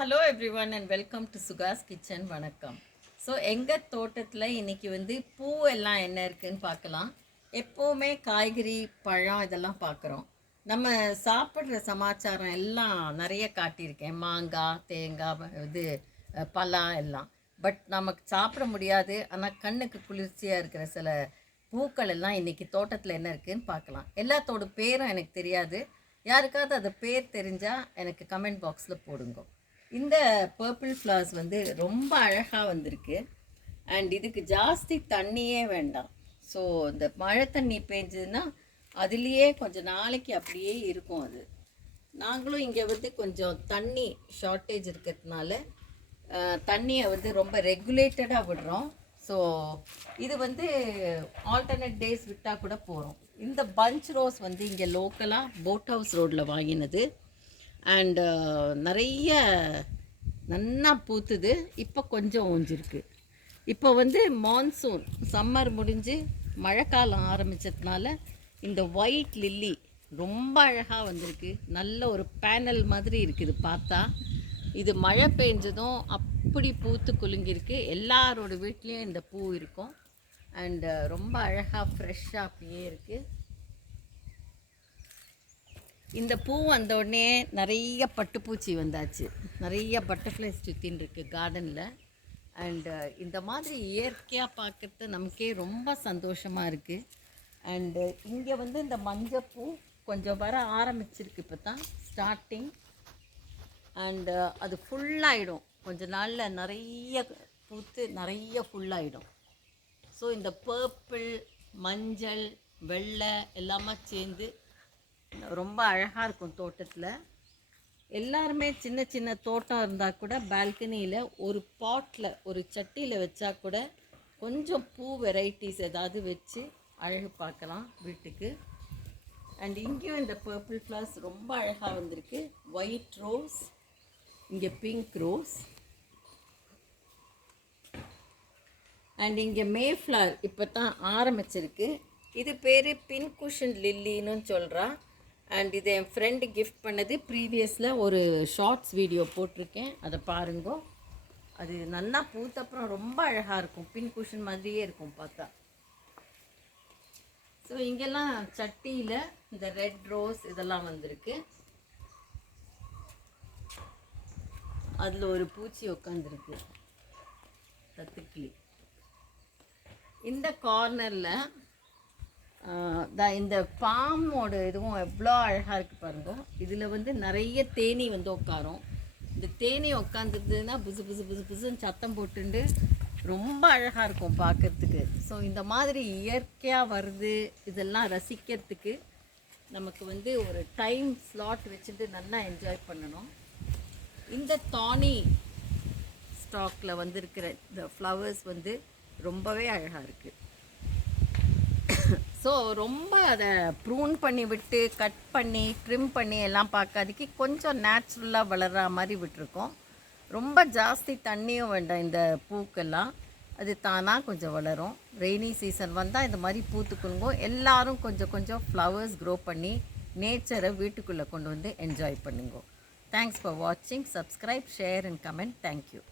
Hello everyone and welcome to Sukash kitchen. வணக்கம். So எங்கள் தோட்டத்தில் இன்றைக்கி பூ எல்லாம் என்ன இருக்குதுன்னு பார்க்கலாம். எப்போவுமே காய்கறி பழம் இதெல்லாம் பார்க்குறோம். நம்ம சாப்பிட்ற சமாச்சாரம் எல்லாம் நிறைய காட்டியிருக்கேன். மாங்காய், தேங்காய், பழம் எல்லாம். பட் நமக்கு சாப்பிட முடியாது. ஆனால் கண்ணுக்கு குளிர்ச்சியாக இருக்கிற சில பூக்கள் எல்லாம் இன்றைக்கி தோட்டத்தில் என்ன இருக்குதுன்னு பார்க்கலாம். எல்லாத்தோட பேரும் எனக்கு தெரியாது. யாருக்காவது அது பேர் தெரிஞ்சால் எனக்கு கமெண்ட் பாக்ஸில் போடுங்க. இந்த பர்பிள் ஃப்ளவர்ஸ் ரொம்ப அழகாக வந்திருக்கு. அண்ட் இதுக்கு ஜாஸ்தி தண்ணியே வேண்டாம். ஸோ இந்த மழை தண்ணி பெஞ்சதுன்னா அதுலேயே கொஞ்சம் நாளைக்கு அப்படியே இருக்கும். அது நாங்களும் இங்கே கொஞ்சம் தண்ணி ஷார்ட்டேஜ் இருக்கிறதுனால தண்ணியை ரொம்ப ரெகுலேட்டடாக விடுறோம். ஸோ இது ஆல்டர்னேட் டேஸ் விட்டால் கூட போகிறோம். இந்த பஞ்ச் ரோஸ் இங்கே லோக்கலாக போட் ஹவுஸ் ரோட்டில் வாங்கினது. அண்டு நிறைய நன்னா பூத்துது. இப்போ கொஞ்சம் ஓஞ்சிருக்கு. இப்போ மான்சூன் சம்மர் முடிஞ்சு மழைக்காலம் ஆரம்பித்ததுனால இந்த ஒயிட் லில்லி ரொம்ப அழகாக வந்திருக்கு. நல்ல ஒரு பேனல் மாதிரி இருக்குது பார்த்தா. இது மழை பெஞ்சதும் அப்படி பூத்து குலுங்கிருக்கு. எல்லாரோட வீட்லேயும் இந்த பூ இருக்கும். அண்டு ரொம்ப அழகாக ஃப்ரெஷ்ஷாக அப்படியே இருக்குது. இந்த பூ வந்தோடனே நிறைய பட்டுப்பூச்சி வந்தாச்சு. நிறைய பட்டர்ஃப்ளைஸ் சுற்றின்னு இருக்குது கார்டனில். அண்டு இந்த மாதிரி இயற்கையாக பார்க்குறது நமக்கே ரொம்ப சந்தோஷமாக இருக்குது. அண்டு இங்கே இந்த மஞ்சப்பூ கொஞ்சம் வர ஆரம்பிச்சிருக்கு. இப்போ தான் ஸ்டார்டிங். அண்டு அது ஃபுல்லாகிடும் கொஞ்சம் நாளில். நிறைய பூத்து நிறைய ஃபுல்லாகிடும். ஸோ இந்த பர்பிள், மஞ்சள், வெள்ளை எல்லாமே சேர்ந்து ரொம்ப அழகாக இருக்கும் தோட்டத்தில். எல்லாருமே சின்ன சின்ன தோட்டம் இருந்தால் கூட பால்கனியில் ஒரு பாட்டில் ஒரு சட்டியில் வச்சா கூட கொஞ்சம் பூ வெரைட்டிஸ் ஏதாவது வச்சு அழகு பார்க்கலாம் வீட்டுக்கு. அண்ட் இங்கேயும் இந்த பர்பிள் ஃப்ளவர்ஸ் ரொம்ப அழகாக வந்திருக்கு. ஒயிட் ரோஸ், இங்கே பிங்க் ரோஸ், அண்ட் இங்கே மேஃப்ளவர் இப்போ தான் ஆரம்பிச்சிருக்கு. இது பேர் பின்குஷன் லில்லின்னு சொல்கிறா. அண்ட் இது என் ஃப்ரெண்டு கிஃப்ட் பண்ணது. ப்ரீவியஸில் ஒரு ஷார்ட்ஸ் வீடியோ போட்டிருக்கேன், அதை பாருங்கோ. அது நல்லா பூத்தப்புறம் ரொம்ப அழகாக இருக்கும். பின் குஷன் மாதிரியே இருக்கும் பார்த்தா. ஸோ இங்கெல்லாம் சட்டியில் இந்த ரெட் ரோஸ் இதெல்லாம் வந்திருக்கு. அதில் ஒரு பூச்சி உட்காந்துருக்கு, தத்துக்கிளி. இந்த கார்னரில் இந்த பாமோட இதுவும் எவ்வளோ அழகாக இருக்குது பாருங்க. இதில் நிறைய தேனி உட்காரும். இந்த தேனி உட்காந்துருதுன்னா புசு புசு புசு புசுன்னு சத்தம் போட்டுண்டு ரொம்ப அழகாக இருக்கும் பார்க்குறதுக்கு. ஸோ இந்த மாதிரி இயற்கையாக வருது இதெல்லாம் ரசிக்கிறதுக்கு நமக்கு ஒரு டைம் ஸ்லாட் வச்சுட்டு நல்லா என்ஜாய் பண்ணணும். இந்த தானி ஸ்டாக்கில் வந்திருக்கிற இந்த ஃப்ளவர்ஸ் ரொம்பவே அழகாக இருக்குது. ஸோ ரொம்ப அதை ப்ரூன் பண்ணி விட்டு கட் பண்ணி ட்ரிம் பண்ணி எல்லாம் பார்க்காதிக்கு கொஞ்சம் நேச்சுரலாக வளர்கிற மாதிரி விட்டுருக்கோம். ரொம்ப ஜாஸ்தி தண்ணியும் வேண்டாம் இந்த பூக்கெல்லாம். அது தானாக கொஞ்சம் வளரும். ரெய்னி சீசன் வந்தால் இந்த மாதிரி பூத்துக்குங்கும். எல்லோரும் கொஞ்சம் கொஞ்சம் ஃப்ளவர்ஸ் க்ரோ பண்ணி நேச்சரை வீட்டுக்குள்ளே கொண்டு என்ஜாய் பண்ணுங்க. தேங்க்ஸ் ஃபார் வாட்சிங். Subscribe, share and comment. Thank you.